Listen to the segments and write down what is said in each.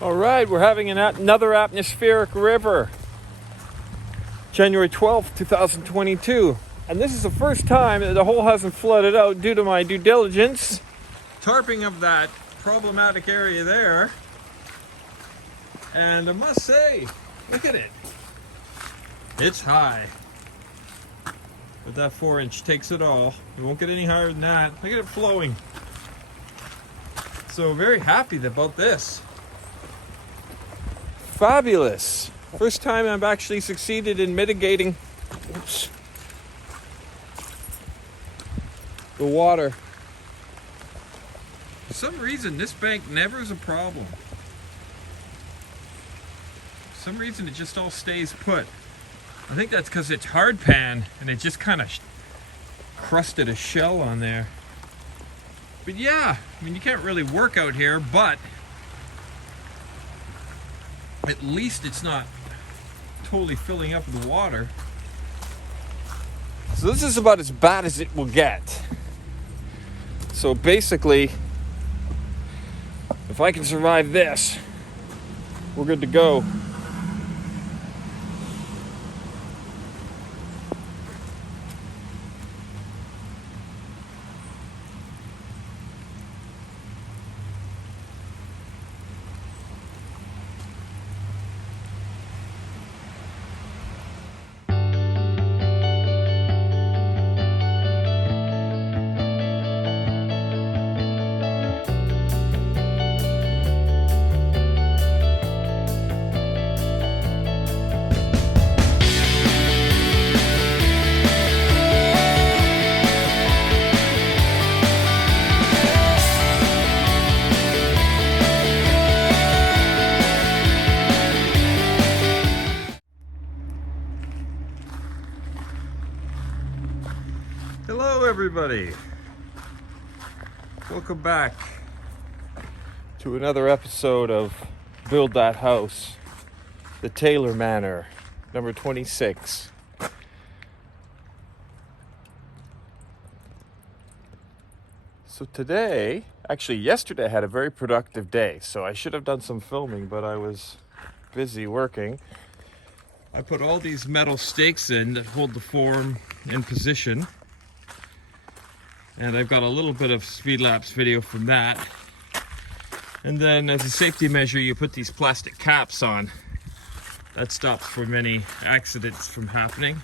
All right, we're having another atmospheric river. January 12th, 2022. And this is the first time that the hole hasn't flooded out due to my due diligence. Tarping of that problematic area there. And I must say, look at it. It's high. But that 4-inch takes it all. It won't get any higher than that. Look at it flowing. So very happy about this. Fabulous. First time I've actually succeeded in mitigating the water. For some reason, this bank never is a problem. For some reason, it just all stays put. I think that's because it's hard pan and it just kind of crusted a shell on there. But yeah, I mean, you can't really work out here, but at least it's not totally filling up with water. So this is about as bad as it will get. So basically, if I can survive this, we're good to go. Hello everybody, welcome back to another episode of Build That House, the Taylor Manor, number 26. So today, actually yesterday I had a very productive day, so I should have done some filming, but I was busy working. I put all these metal stakes in that hold the form in position. And I've got a little bit of speed lapse video from that. And then as a safety measure, you put these plastic caps on. That stops for many accidents from happening,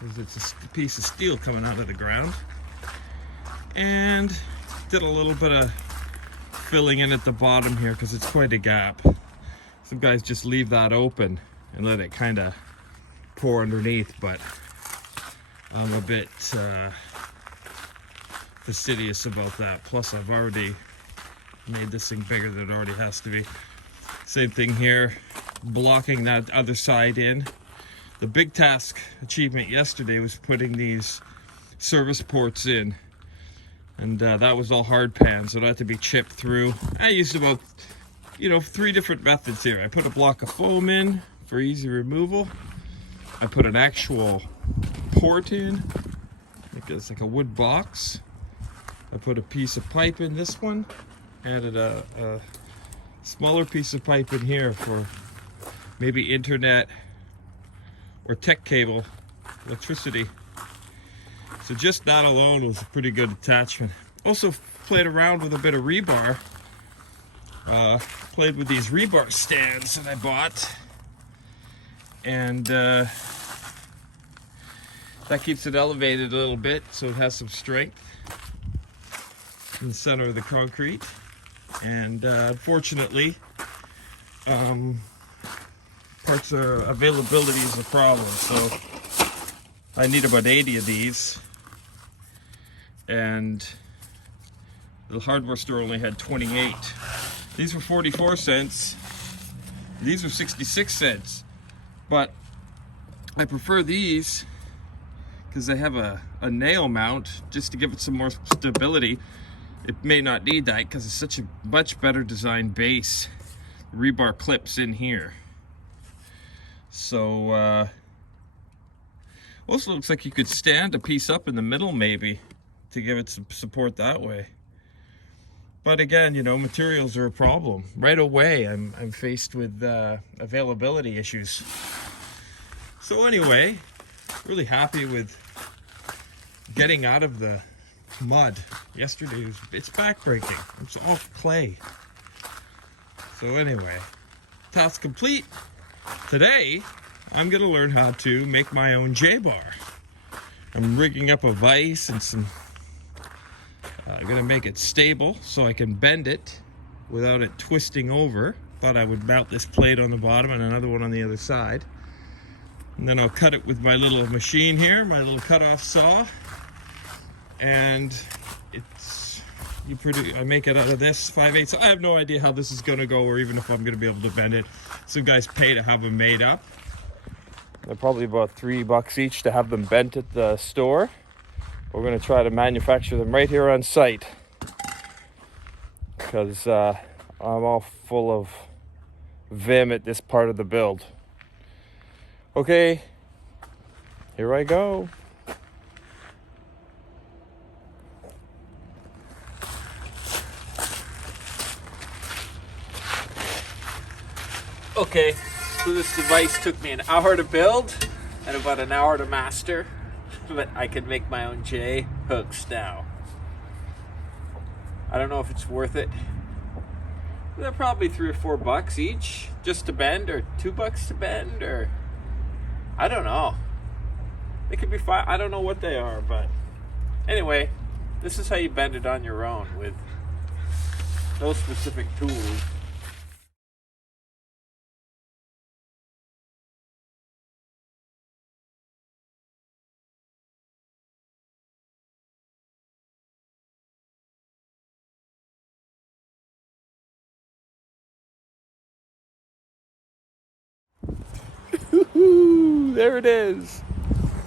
because it's a piece of steel coming out of the ground. And did a little bit of filling in at the bottom here, because it's quite a gap. Some guys just leave that open and let it kind of pour underneath, but I'm a bit fastidious about that. Plus I've already made this thing bigger than it already has to be. Same thing here, blocking that other side in. The big task achievement yesterday was putting these service ports in, and that was all hard pan, so it had to be chipped through. I used about 3 different methods here. I put a block of foam in for easy removal. I put an actual port in, it's like a wood box. I put a piece of pipe in this one, added a smaller piece of pipe in here for maybe internet or tech cable, electricity. So just that alone was a pretty good attachment. Also played around with a bit of rebar. Played with these rebar stands that I bought, and that keeps it elevated a little bit so it has some strength in the center of the concrete. And unfortunately, parts availability is a problem, so I need about 80 of these, and the hardware store only had 28. These were 44 cents, these were 66 cents, but I prefer these because they have a nail mount just to give it some more stability. It may not need that because it's such a much better designed base. Rebar clips in here. So Also looks like you could stand a piece up in the middle maybe to give it some support that way. But again, you know, materials are a problem. Right away, I'm faced with availability issues. So anyway, really happy with getting out of the mud. Yesterday, it's backbreaking. It's all clay. So anyway, task complete. Today, I'm gonna learn how to make my own J-bar. I'm rigging up a vise and some, I'm gonna make it stable so I can bend it without it twisting over. Thought I would mount this plate on the bottom and another one on the other side. And then I'll cut it with my little machine here, my little cut-off saw. And I make it out of this 5/8. So I have no idea how this is gonna go or even if I'm gonna be able to bend it. Some guys pay to have them made up. They're probably about $3 each to have them bent at the store. We're gonna try to manufacture them right here on site. Because I'm all full of vim at this part of the build. Okay, here I go. Okay, so this device took me an hour to build and about an hour to master, but I can make my own J hooks now. I don't know if it's worth it. They're probably $3 or $4 each just to bend, or $2 to bend, or I don't know. They could be $5. I don't know what they are, but anyway, this is how you bend it on your own with those specific tools. There it is.